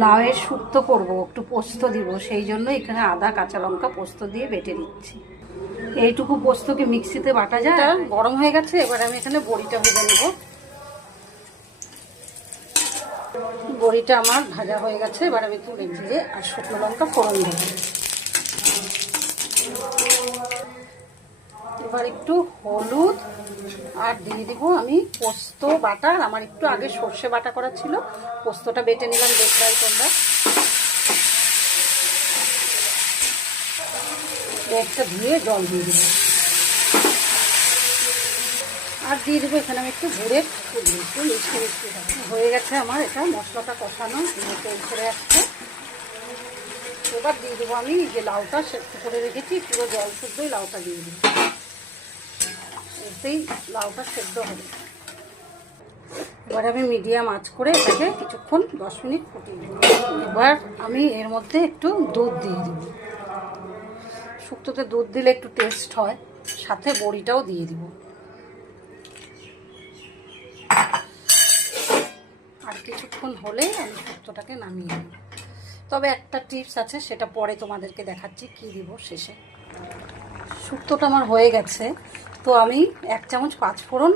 লাউয়ের শুক্তো করব, একটু পোস্ত দিব, সেই জন্য এখানে আদা কাঁচা লঙ্কা পোস্ত দিয়ে বেটে দিচ্ছি। এইটুকু পোস্তকে মিক্সিতে বাটা যায়। গরম হয়ে গেছে, এবার আমি এখানে বড়িটা ভেজে নেব। বড়িটা আমার ভাজা হয়ে গেছে, এবার আমি তুলে দিয়ে আর শুকনো লঙ্কা ফোড়ন দেব। এবার একটু হলুদ আর দিয়ে দিব আমি পোস্ত বাটা। আমার একটু আগে সর্ষে বাটা করা ছিল, পোস্তটা বেটে নিলাম, দেখলাই তোমরা। একটা ধুয়ে জল দিয়ে দেবো আর দিয়ে দেবো এখানে আমি একটু গুড়ের পুলি, একটু মিষ্টি মিষ্টি হয়ে গেছে আমার এটা মশলাটা কষানো, তেল ছেড়ে আসছে। এবার দিয়ে দেবো আমি যে লাউটা সেদ্ধ করে রেখেছি, পুরো জল শুদ্ধই লাউটা দিয়ে দেবো। এতেই লাউটা সেদ্ধ হবে। এবার আমি মিডিয়াম আঁচ করে এটাকে কিছুক্ষণ 10 মিনিট ফুটিয়ে দেবো। এবার আমি এর মধ্যে একটু দুধ দিয়ে দেব। শুক্তোতে দুধ দিলে একটু টেস্ট হয়, সাথে বড়িটাও দিয়ে দিব। আর কিছুক্ষণ হলে আমি শুক্তোটাকে নামিয়ে দেব। তবে একটা টিপস আছে, সেটা পরে তোমাদেরকে দেখাচ্ছি কি দিব শেষে। শুক্তোটা আমার হয়ে গেছে, তো আমি 1 চামচ 5 ফোড়ন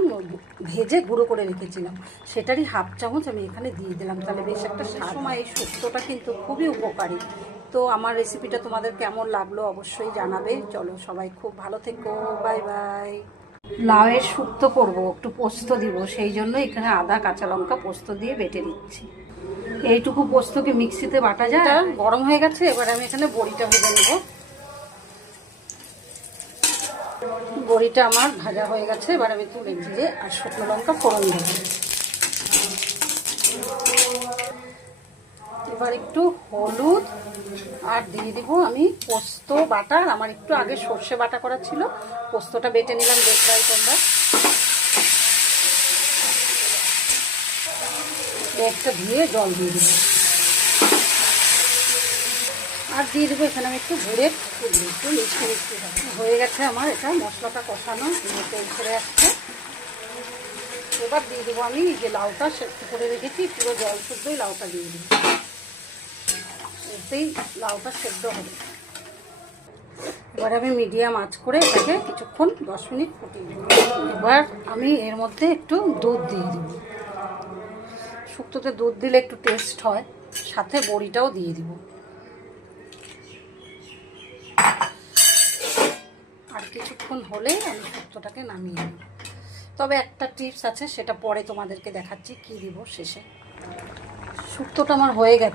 ভেজে গুঁড়ো করে রেখেছিলাম, সেটারই হাফ চামচ আমি এখানে দিয়ে দিলাম, তাহলে বেশ একটা সময় এই শুক্তোটা কিন্তু খুবই উপকারী। তো আমার রেসিপিটা তোমাদের কেমন লাগলো অবশ্যই জানাবে। চলো সবাই খুব ভালো থেকো, বাই বাই। লাউয়ের শুক্তো করব, একটু পোস্ত দিব, সেই জন্য এখানে আদা কাঁচা লঙ্কা পোস্ত দিয়ে বেটে দিচ্ছি। এইটুকু পোস্তকে মিক্সিতে বাটা যায়। গরম হয়ে গেছে, এবার আমি এখানে বড়িটা ভেজে নেব। বড়িটা আমার ভাজা হয়ে গেছে, এবার আমি তুলে দিয়ে আর শুকনো লঙ্কা ফোড়ন দেব। এবার একটু হলুদ আর দিয়ে দিব আমি পোস্ত বাটা। আমার একটু আগে সর্ষে বাটা করা ছিল, পোস্তটা বেটে নিলাম, দেখলাই তোমরা। একটা ধুয়ে জল দিয়ে দিব আর দিয়ে দেবো এখানে আমি একটু গুড়ের পুলি, একটু মিষ্টি মিষ্টি হয়ে গেছে আমার এটা মশলাটা কষানো, তেল ছেড়ে আসছে। এবার দিয়ে দেবো আমি যে লাউটা সেদ্ধ করে রেখেছি, পুরো জল শুদ্ধই লাউটা দিয়ে দেবো। এতেই লাউটা সেদ্ধ হবে। এবার আমি মিডিয়াম আঁচ করে এটাকে কিছুক্ষণ 10 মিনিট ফুটিয়ে দেব। এবার আমি এর মধ্যে একটু দুধ দিয়ে দেব। শুক্তোতে দুধ দিলে একটু টেস্ট হয়, সাথে বড়িটাও দিয়ে দিব। আর কিছুক্ষণ হলে আমি শুক্তোটাকে নামিয়ে নেব। তবে একটা টিপস আছে, সেটা পরে তোমাদেরকে দেখাচ্ছি কি দিব শেষে। শুক্তোটা আমার হয়ে গেছে।